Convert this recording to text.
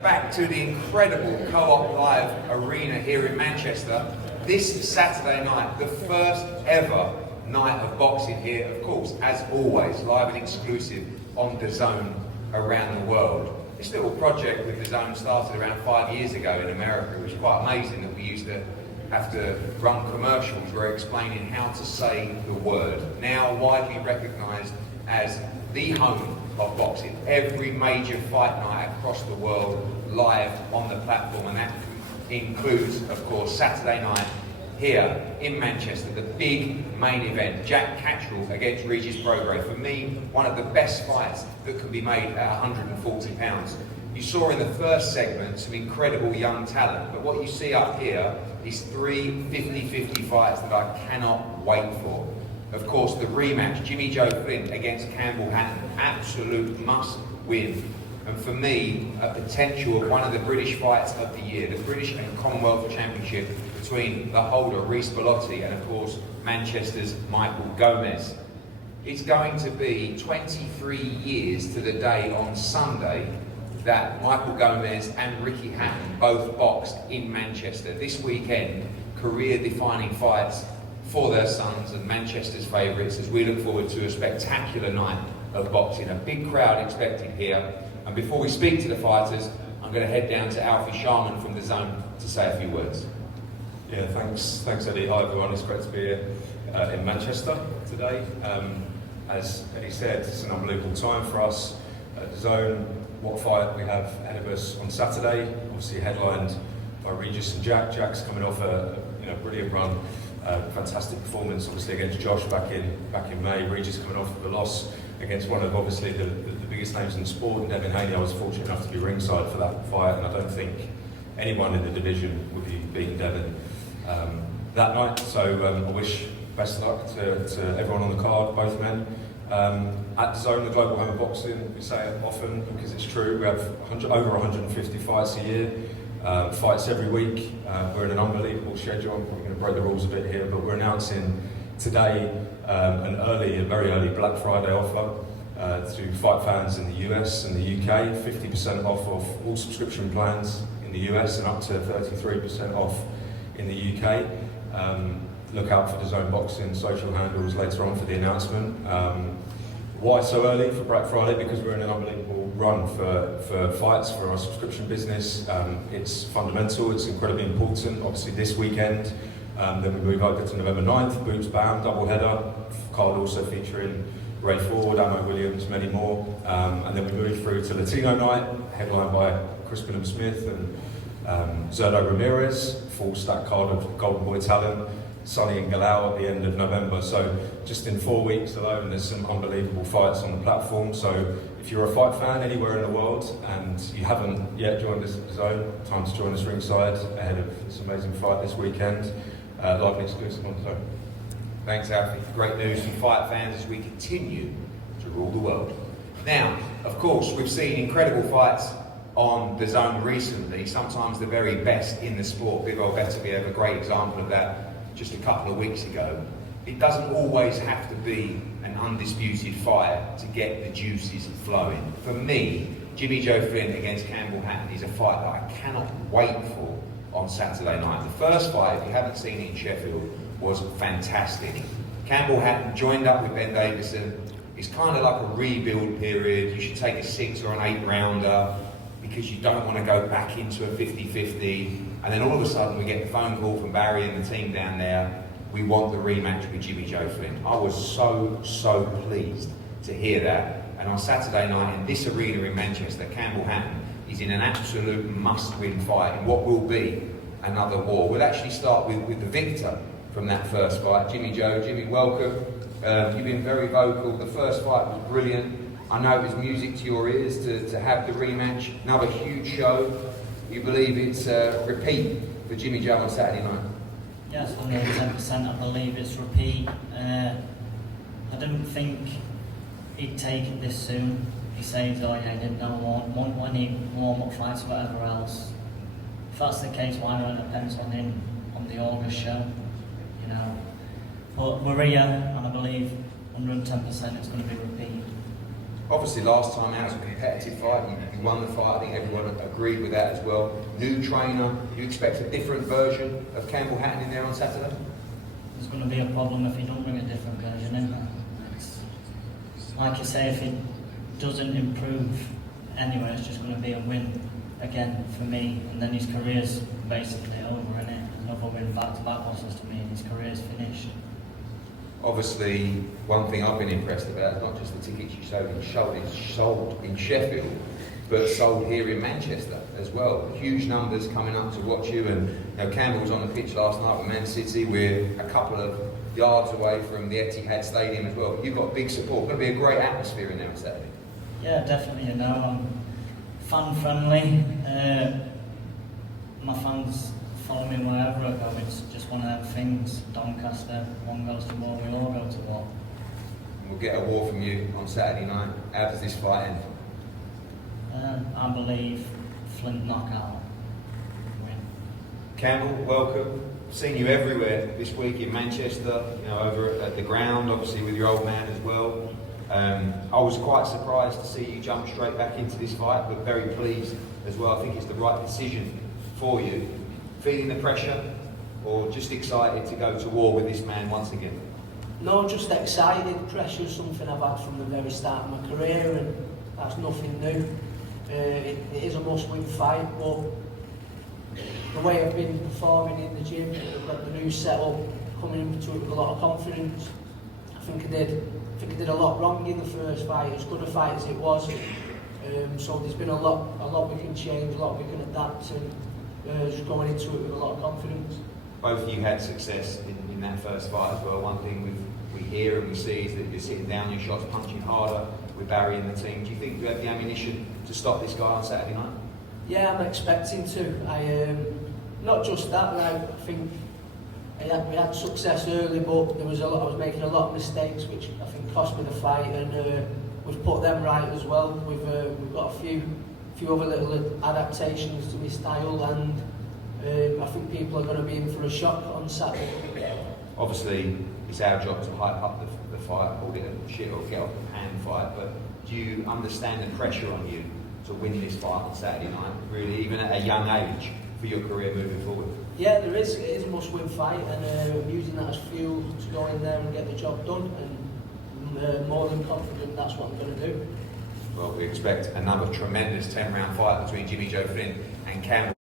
Back to the incredible Co-op Live arena here in Manchester this Saturday night, the first ever night of boxing here, of course, as always, live and exclusive on DAZN around the world. This little project with DAZN started around 5 years ago in America. It was quite amazing that we used to have to run commercials where explaining how to say the word. Now widely recognised as the home of boxing. Every major fight night across the world live on the platform, and that includes, of course, Saturday night here in Manchester, the big main event, Jack Catterall against Regis Prograis. For me, one of the best fights that can be made at 140 pounds. You saw in the first segment some incredible young talent, but what you see up here is three 50-50 fights that I cannot wait for. Of course, the rematch, Jimmy Joe Flint against Campbell Hatton, absolute must win. And for me, a potential of one of the British fights of the year, the British and Commonwealth Championship between the holder, Rhys Bellotti, and of course, Manchester's Michael Gomez. It's going to be 23 years to the day on Sunday that Michael Gomez and Ricky Hatton both boxed in Manchester. This weekend, career-defining fights for their sons and Manchester's favourites, as we look forward to a spectacular night of boxing. A big crowd expected here. And before we speak to the fighters, I'm going to head down to Alfie Sharman from DAZN to say a few words. Yeah, thanks Eddie. Hi everyone, it's great to be here in Manchester today. As Eddie said, it's an unbelievable time for us at DAZN. What fight we have ahead of us on Saturday, obviously headlined by Regis and Jack. Jack's coming off a brilliant run. Fantastic performance, obviously, against Josh back in May. Regis coming off with a loss against one of obviously the biggest names in sport, and Devin Haney. I was fortunate enough to be ringside for that fight, and I don't think anyone in the division would be beating Devin that night. So I wish best luck to everyone on the card, both men. At DAZN, the global home of boxing, we say it often because it's true. We have over 150 fights a year. Fights every week. We're in an unbelievable schedule. I'm probably going to break the rules a bit here, but we're announcing today a very early Black Friday offer to fight fans in the US and the UK. 50% off of all subscription plans in the US and up to 33% off in the UK. Look out for DAZN Boxing social handles later on for the announcement. Why so early for Black Friday? Because we're in an unbelievable run for fights for our subscription business. It's fundamental, it's incredibly important. Obviously this weekend, then we move over to November 9th, Boots Bam, double header. Card also featuring Ray Ford, Amo Williams, many more. And then we move through to Latino night, headlined by Crispin Smith and Zerdo Ramirez, full stack card of Golden Boy talent. Sonny and Galao at the end of November. So just in 4 weeks alone, there's some unbelievable fights on the platform. So if you're a fight fan anywhere in the world and you haven't yet joined us at DAZN, time to join us ringside ahead of this amazing fight this weekend. Live and exclusive on DAZN. Thanks, Alfie. Great news from fight fans as we continue to rule the world. Now, of course, we've seen incredible fights on DAZN recently, sometimes the very best in the sport. Bivol Beterbiev, a great example of that just a couple of weeks ago. It doesn't always have to be an undisputed fight to get the juices flowing. For me, Jimmy Joe Flint against Campbell Hatton is a fight that I cannot wait for on Saturday night. The first fight, if you haven't seen it in Sheffield, was fantastic. Campbell Hatton joined up with Ben Davison. It's kind of like a rebuild period. You should take a 6 or an 8 rounder because you don't want to go back into a 50-50. And then all of a sudden we get the phone call from Barry and the team down there. We want the rematch with Jimmy Joe Flint. I was so pleased to hear that. And on Saturday night in this arena in Manchester, Campbell Hatton is in an absolute must-win fight in what will be another war. We'll actually start with the victor from that first fight, Jimmy Joe. Jimmy, welcome. You've been very vocal. The first fight was brilliant. I know it was music to your ears to have the rematch. Another huge show. You believe it's a repeat for Jimmy Joe on Saturday night? Yes, 110%. I believe it's repeat. I didn't think he'd take it this soon. He says, oh yeah, he didn't know when he warm-up fights or whatever else. If that's the case, why not a pencil in on the August show? You know. But we're here, and I believe 110% it's going to be repeat. Obviously, last time out was a competitive fight. You You won the fight. I think everyone agreed with that as well. New trainer. You expect a different version of Campbell happening there on Saturday? There's going to be a problem if he don't bring a different version in. It's, like you say, if he doesn't improve anyway, it's just going to be a win again for me, and then his career's basically over, innit? Another win back-to-back losses to me, and his career's finished. Obviously, one thing I've been impressed about is not just the tickets you sold in Sheffield, but sold here in Manchester as well. Huge numbers coming up to watch you, and Campbell was on the pitch last night with Man City. We're a couple of yards away from the Etihad Stadium as well. You've got big support. It's going to be a great atmosphere in there on Saturday. Yeah, definitely. I'm fan friendly. My fans follow me wherever I go. It's just one of them things. Doncaster, one goes to war, we all go to war. We'll get a war from you on Saturday night. How does this fight end? I believe Flint knockout win. Campbell, welcome. Seen you everywhere this week in Manchester, over at the ground, obviously with your old man as well. I was quite surprised to see you jump straight back into this fight, but very pleased as well. I think it's the right decision for you. Feeling the pressure, or just excited to go to war with this man once again? No, just excited. Pressure is something I've had from the very start of my career, and that's nothing new. It is a must-win fight, but the way I've been performing in the gym, I've got the new setup, coming into it with a lot of confidence. I think I did a lot wrong in the first fight, as good a fight as it was. So there's been a lot we can change, a lot we can adapt, and just going into it with a lot of confidence. Both of you had success in that first fight as well. One thing we hear and we see is that you're sitting down your shots, punching harder with Barry and the team. Do you think you have the ammunition to stop this guy on Saturday night? Yeah, I'm expecting to. Not just that, I think we had success early, but I was making a lot of mistakes, which I think cost me the fight, and we've put them right as well. We've got a few other little adaptations to my style, and I think people are going to be in for a shock on Saturday. Obviously, it's our job to hype up the fight, call it a shit or get off the pan fight, but do you understand the pressure on you to win this fight on Saturday night, really, even at a young age, for your career moving forward? Yeah, it is a must-win fight, and I'm using that as fuel to go in there and get the job done, and I'm more than confident that's what I'm going to do. Well, we expect another tremendous 10-round fight between Jimmy Joe Flynn and Campbell.